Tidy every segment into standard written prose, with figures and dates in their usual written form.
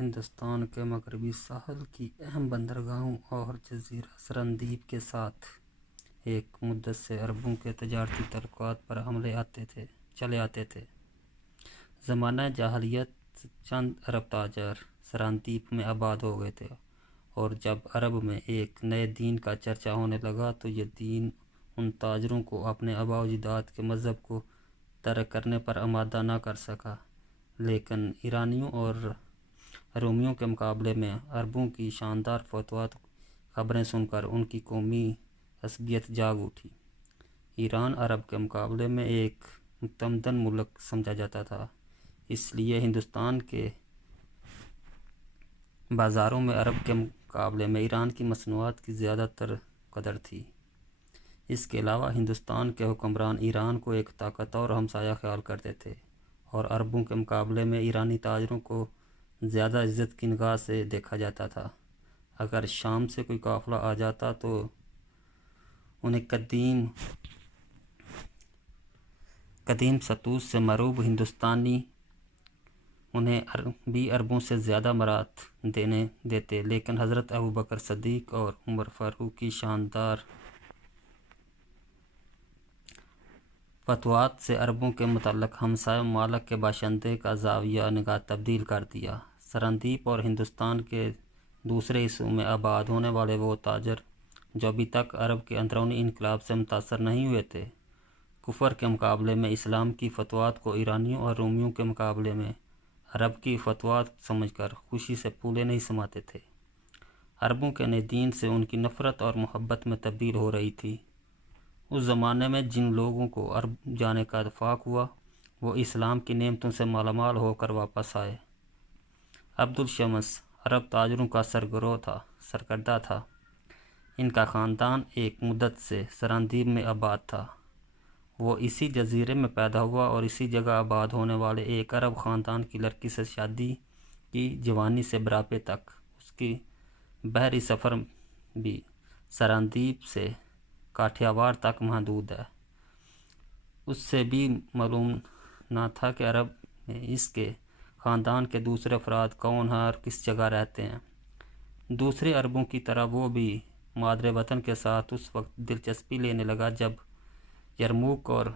ہندوستان کے مغربی ساحل کی اہم بندرگاہوں اور جزیرہ سرندیپ کے ساتھ ایک مدت سے عربوں کے تجارتی تعلقات پر چلے آتے تھے۔ زمانہ جاہلیت چند عرب تاجر سرندیپ میں آباد ہو گئے تھے، اور جب عرب میں ایک نئے دین کا چرچا ہونے لگا تو یہ دین ان تاجروں کو اپنے آباء و اجداد کے مذہب کو ترک کرنے پر آمادہ نہ کر سکا۔ لیکن ایرانیوں اور رومیوں کے مقابلے میں عربوں کی شاندار فتوحات خبریں سن کر ان کی قومی عصبیت جاگ اٹھی۔ ایران عرب کے مقابلے میں ایک متمدن ملک سمجھا جاتا تھا، اس لیے ہندوستان کے بازاروں میں عرب کے مقابلے میں ایران کی مصنوعات کی زیادہ تر قدر تھی۔ اس کے علاوہ ہندوستان کے حکمران ایران کو ایک طاقتور ہمسایہ خیال کرتے تھے، اور عربوں کے مقابلے میں ایرانی تاجروں کو زیادہ عزت کی نگاہ سے دیکھا جاتا تھا۔ اگر شام سے کوئی قافلہ آ جاتا تو انہیں قدیم ستوت سے مروب ہندوستانی انہیں بھی عربوں سے زیادہ مرات دیتے، لیکن حضرت ابوبکر صدیق اور عمر فاروق کی شاندار فتوحات سے عربوں کے متعلق ہمسایہ ممالک کے باشندے کا زاویہ نگاہ تبدیل کر دیا۔ سرندیپ اور ہندوستان کے دوسرے حصوں میں آباد ہونے والے وہ تاجر جو ابھی تک عرب کے اندرونی انقلاب سے متاثر نہیں ہوئے تھے، کفر کے مقابلے میں اسلام کی فتوحات کو ایرانیوں اور رومیوں کے مقابلے میں عرب کی فتوحات سمجھ کر خوشی سے پھولے نہیں سماتے تھے۔ عربوں کے نئے دین سے ان کی نفرت اور محبت میں تبدیل ہو رہی تھی۔ اس زمانے میں جن لوگوں کو عرب جانے کا اتفاق ہوا وہ اسلام کی نعمتوں سے مالا مال ہو کر واپس آئے۔ عبدالشمس عرب تاجروں کا سرکردہ تھا۔ ان کا خاندان ایک مدت سے سرندیپ میں آباد تھا۔ وہ اسی جزیرے میں پیدا ہوا اور اسی جگہ آباد ہونے والے ایک عرب خاندان کی لڑکی سے شادی کی۔ جوانی سے بڑھاپے تک اس کی بحری سفر بھی سرندیپ سے کاٹھیاوار تک محدود ہے۔ اس سے بھی معلوم نہ تھا کہ عرب میں اس کے خاندان کے دوسرے افراد کون ہیں اور کس جگہ رہتے ہیں۔ دوسرے عربوں کی طرح وہ بھی مادر وطن کے ساتھ اس وقت دلچسپی لینے لگا جب یرموک اور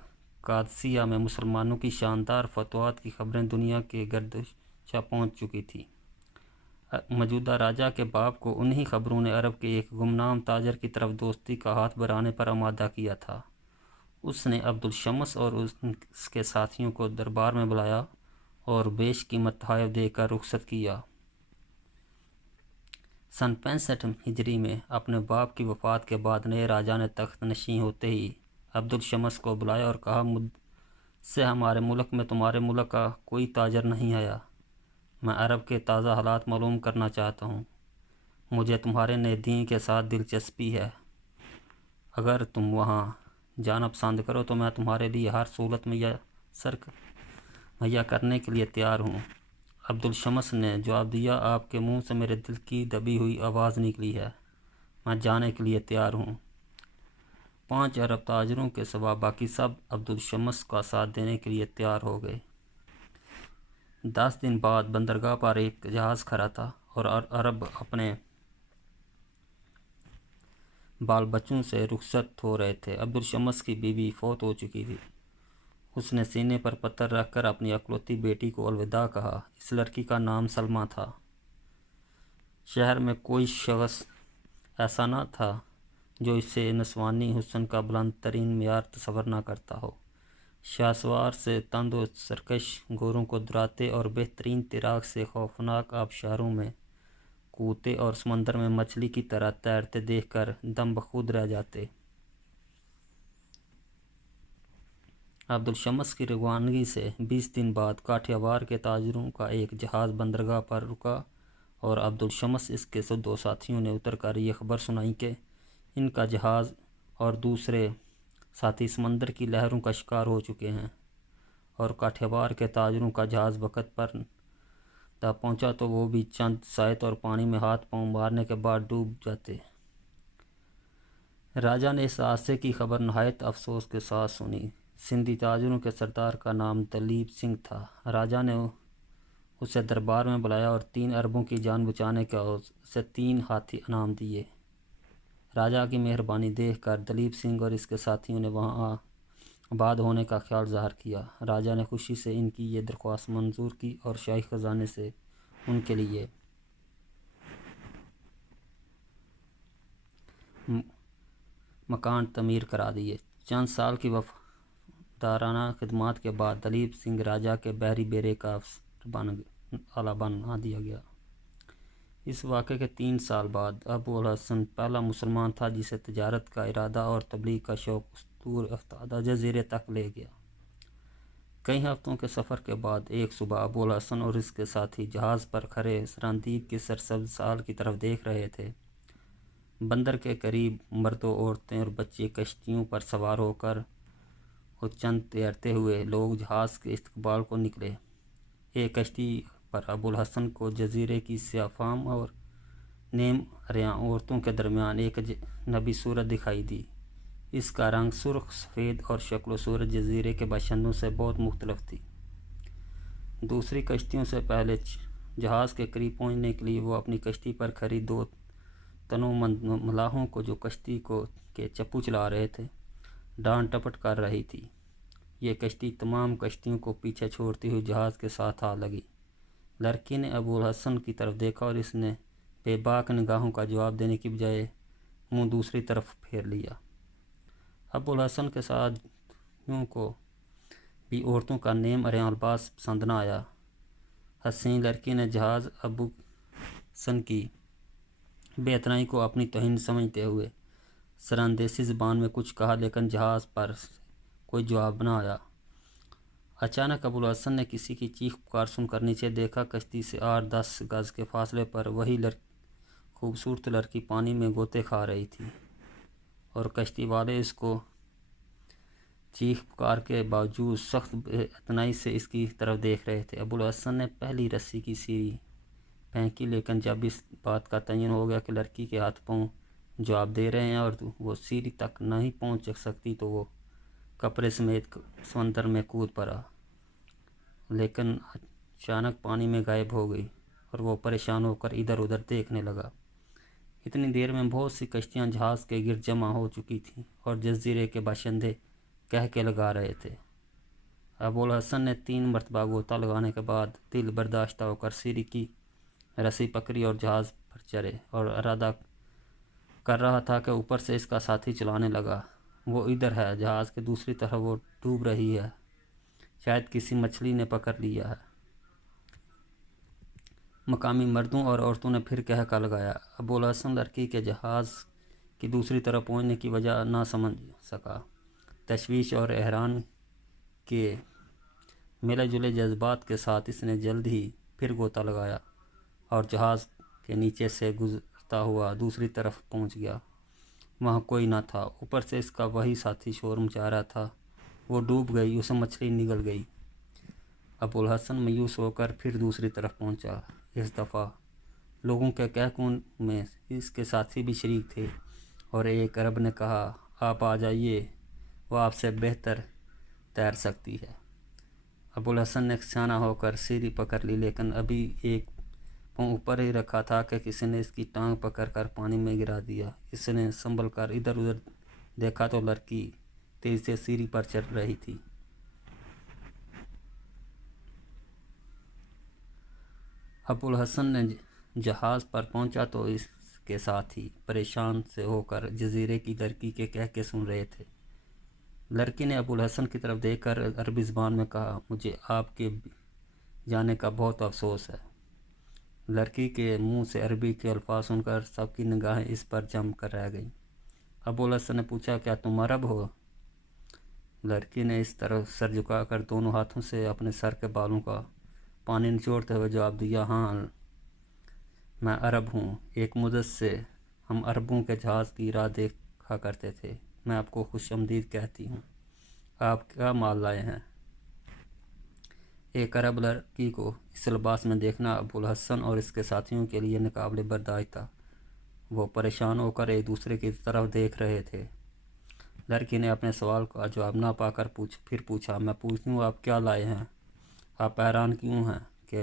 قادسیہ میں مسلمانوں کی شاندار فتوحات کی خبریں دنیا کے گردشہ پہنچ چکی تھی۔ موجودہ راجا کے باپ کو انہی خبروں نے عرب کے ایک گمنام تاجر کی طرف دوستی کا ہاتھ بڑھانے پر آمادہ کیا تھا۔ اس نے عبدالشمس اور اس کے ساتھیوں کو دربار میں بلایا اور بیش قیمت تحائف دے کر رخصت کیا۔ سن 65 ہجری میں اپنے باپ کی وفات کے بعد نئے راجا نے تخت نشین ہوتے ہی عبدالشمس کو بلایا اور کہا، مجھ سے ہمارے ملک میں تمہارے ملک کا کوئی تاجر نہیں آیا۔ میں عرب کے تازہ حالات معلوم کرنا چاہتا ہوں۔ مجھے تمہارے نئے دین کے ساتھ دلچسپی ہے۔ اگر تم وہاں جانا پسند کرو تو میں تمہارے لیے ہر سہولت مہیا کرنے کے لیے تیار ہوں۔ عبدالشمس نے جواب دیا، آپ کے منہ سے میرے دل کی دبی ہوئی آواز نکلی ہے، میں جانے کے لیے تیار ہوں۔ 5 عرب تاجروں کے سوا باقی سب عبدالشمس کا ساتھ دینے کے لیے تیار ہو گئے۔ 10 دن بعد بندرگاہ پر ایک جہاز کھڑا تھا اور عرب اپنے بال بچوں سے رخصت ہو رہے تھے۔ عبدالشمس کی بیوی فوت ہو چکی تھی۔ اس نے سینے پر پتھر رکھ کر اپنی اکلوتی بیٹی کو الوداع کہا۔ اس لڑکی کا نام سلمیٰ تھا۔ شہر میں کوئی شخص ایسا نہ تھا جو اسے نسوانی حسن کا بلند ترین معیار تصور نہ کرتا ہو۔ شاہسوار سے تند و سرکش گوروں کو دراتے اور بہترین تیراک سے خوفناک آبشاروں میں کودتے اور سمندر میں مچھلی کی طرح تیرتے دیکھ کر دم بخود رہ جاتے۔ عبدالشمس کی روانگی سے 20 دن بعد کاٹھیاوار کے تاجروں کا ایک جہاز بندرگاہ پر رکا اور عبدالشمس اس کے 2 ساتھیوں نے اتر کر یہ خبر سنائی کہ ان کا جہاز اور دوسرے ساتھی سمندر کی لہروں کا شکار ہو چکے ہیں، اور کاٹھیاوار کے تاجروں کا جہاز وقت پر پہنچا تو وہ بھی چند سائت اور پانی میں ہاتھ پاؤں مارنے کے بعد ڈوب جاتے۔ راجا نے اس حادثے کی خبر نہایت افسوس کے ساتھ سنی۔ سندھی تاجروں کے سردار کا نام دلیپ سنگھ تھا۔ راجا نے اسے دربار میں بلایا اور 3 اربوں کی جان بچانے کا اسے 3 ہاتھی انعام دیے۔ راجا کی مہربانی دیکھ کر دلیپ سنگھ اور اس کے ساتھیوں نے وہاں آباد ہونے کا خیال ظاہر کیا۔ راجا نے خوشی سے ان کی یہ درخواست منظور کی اور شاہی خزانے سے ان کے لیے مکان تعمیر کرا دیے۔ چند سال کی وفادارانہ خدمات کے بعد دلیپ سنگھ راجا کے بحری بیڑے کا افسر بنا دیا گیا۔ اس واقعے کے 3 سال بعد ابو الحسن پہلا مسلمان تھا جسے تجارت کا ارادہ اور تبلیغ کا شوق اس دور افتادہ جزیرے تک لے گیا۔ کئی ہفتوں کے سفر کے بعد ایک صبح ابو الحسن اور اس کے ساتھی جہاز پر کھڑے سرندیپ کی سرسبز سال کی طرف دیکھ رہے تھے۔ بندر کے قریب مردوں، عورتیں اور بچے کشتیوں پر سوار ہو کر اور چند تیرتے ہوئے لوگ جہاز کے استقبال کو نکلے۔ ایک کشتی پر ابو الحسن کو جزیرے کی سیاہ فام اور نیم اریاں عورتوں کے درمیان ایک اجنبی صورت دکھائی دی۔ اس کا رنگ سرخ سفید اور شکل و صورت جزیرے کے باشندوں سے بہت مختلف تھی۔ دوسری کشتیوں سے پہلے جہاز کے قریب پہنچنے کے لیے وہ اپنی کشتی پر کھڑی 2 تنوع ملاحوں کو جو کشتی کے چپو چلا رہے تھے ڈانٹ ڈپٹ کر رہی تھی۔ یہ کشتی تمام کشتیوں کو پیچھے چھوڑتی ہوئی جہاز کے ساتھ آ لگی۔ لڑکی نے ابو الحسن کی طرف دیکھا اور اس نے بے باک نگاہوں کا جواب دینے کی بجائے منہ دوسری طرف پھیر لیا۔ ابو الحسن کے ساتھیوں کو بھی عورتوں کا نیم اریاں لباس پسند نہ آیا۔ حسین لڑکی نے جہاز ابو الحسن کی بے اتنائی کو اپنی توہین سمجھتے ہوئے سرندیسی زبان میں کچھ کہا، لیکن جہاز پر کوئی جواب نہ آیا۔ اچانک ابو الحسن نے کسی کی چیخ پکار سن کر نیچے دیکھا۔ کشتی سے 8-10 گز کے فاصلے پر وہی خوبصورت لڑکی پانی میں غوطے کھا رہی تھی اور کشتی والے اس کو چیخ پکار کے باوجود سخت بے اتنائی سے اس کی طرف دیکھ رہے تھے۔ ابو الحسن نے پہلی رسی کی سیڑھی پھینکی، لیکن جب اس بات کا تعین ہو گیا کہ لڑکی کے ہاتھ پاؤں جواب دے رہے ہیں اور وہ سیڑھی تک نہیں پہنچ سکتی تو وہ کپڑے سمیت سمندر میں کود پڑا، لیکن اچانک پانی میں غائب ہو گئی اور وہ پریشان ہو کر ادھر ادھر دیکھنے لگا۔ اتنی دیر میں بہت سی کشتیاں جہاز کے گرد جمع ہو چکی تھیں اور جزیرے کے باشندے کہکے لگا رہے تھے۔ ابو الحسن نے 3 مرتبہ غوطہ لگانے کے بعد دل برداشتہ ہو کر سیڑھی کی رسی پکڑی اور جہاز پر چڑھے اور ارادہ کر رہا تھا کہ اوپر سے اس کا ساتھی چلانے لگا۔ وہ ادھر ہے، جہاز کے دوسری طرف وہ ڈوب رہی ہے، شاید کسی مچھلی نے پکڑ لیا ہے۔ مقامی مردوں اور عورتوں نے پھر کہکا لگایا۔ ابو الحسن لڑکی کے جہاز کی دوسری طرف پہنچنے کی وجہ نہ سمجھ سکا۔ تشویش اور حیران کے ملے جلے جذبات کے ساتھ اس نے جلد ہی پھر غوطہ لگایا اور جہاز کے نیچے سے گزرتا ہوا دوسری طرف پہنچ گیا۔ وہاں کوئی نہ تھا۔ اوپر سے اس کا وہی ساتھی شور مچا رہا تھا۔ وہ ڈوب گئی، اسے مچھلی نگل گئی۔ ابو الحسن مایوس ہو کر پھر دوسری طرف پہنچا۔ اس دفعہ لوگوں کے کہکوں میں اس کے ساتھی بھی شریک تھے اور ایک عرب نے کہا، آپ آ جائیے، وہ آپ سے بہتر تیر سکتی ہے۔ ابو الحسن نے سیانہ ہو کر سیڑھی پکڑ لی، لیکن ابھی ایک پاؤں اوپر ہی رکھا تھا کہ کسی نے اس کی ٹانگ پکڑ کر پانی میں گرا دیا۔ اس نے سنبھل کر ادھر ادھر دیکھا تو لڑکی تیزی سے سیڑھی پر چڑھ رہی تھی۔ ابو الحسن نے جہاز پر پہنچا تو اس کے ساتھی پریشان سے ہو کر جزیرے کی لڑکی کے کہکے سن رہے تھے۔ لڑکی نے ابو الحسن کی طرف دیکھ کر عربی زبان میں کہا، مجھے آپ کے جانے کا بہت افسوس ہے۔ لڑکی کے منہ سے عربی کے الفاظ سن کر سب کی نگاہیں اس پر جم کر رہ گئیں۔ ابو الحسن نے پوچھا، کیا تم عرب ہو؟ لڑکی نے اس طرف سر جھکا کر دونوں ہاتھوں سے اپنے سر کے بالوں کا پانی نچوڑتے ہوئے جواب دیا، ہاں میں عرب ہوں، ایک مدت سے ہم عربوں کے جہاز کی راہ دیکھا کرتے تھے، میں آپ کو خوش آمدید کہتی ہوں۔ آپ کیا مال لائے ہیں؟ ایک عرب لڑکی کو اس لباس میں دیکھنا ابو الحسن اور اس کے ساتھیوں کے لیے ناقابل برداشت تھا۔ وہ پریشان ہو کر ایک دوسرے کی طرف دیکھ رہے تھے۔ لڑکی نے اپنے سوال کا جواب نہ پا کر پھر پوچھا، میں پوچھتی ہوں آپ کیا لائے ہیں؟ آپ حیران کیوں ہیں کہ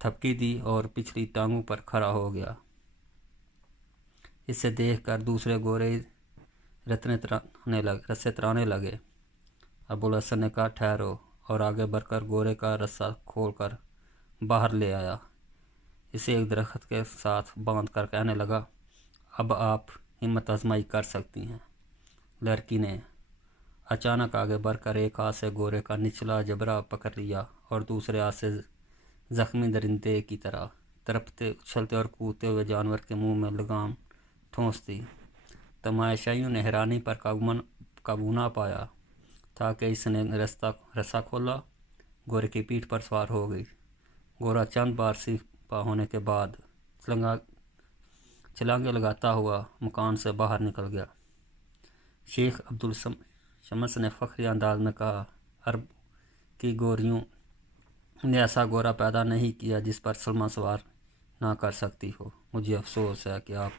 تھپکی دی اور پچھلی ٹانگوں پر کھڑا ہو گیا۔ اسے دیکھ کر دوسرے گورے رسے ترانے لگے۔ ابوالحسن نے کہا ٹھہرو، اور آگے بڑھ کر گورے کا رسہ کھول کر باہر لے آیا۔ اسے ایک درخت کے ساتھ باندھ کر کہنے لگا اب آپ ہمت آزمائی کر سکتی ہیں۔ لڑکی نے اچانک آگے بڑھ کر ایک ہاتھ سے گورے کا نچلا جبڑا پکڑ لیا اور دوسرے ہاتھ سے زخمی درندے کی طرح تڑپتے اچھلتے اور کودتے ہوئے جانور کے منہ میں لگام ٹھونس دی۔ تماشائیوں نے حیرانی پر قابو نہ پایا تھا کہ اس نے رسہ کھولا، گورے کی پیٹھ پر سوار ہو گئی۔ گورا چند بار سیخ پا ہونے کے بعد چھلانگیں لگاتا ہوا مکان سے باہر نکل گیا۔ شیخ عبدالشمس نے فخری انداز میں کہا عرب کی گوریوں نے ایسا گورا پیدا نہیں کیا جس پر سلما سوار نہ کر سکتی ہو۔ مجھے افسوس ہے کہ آپ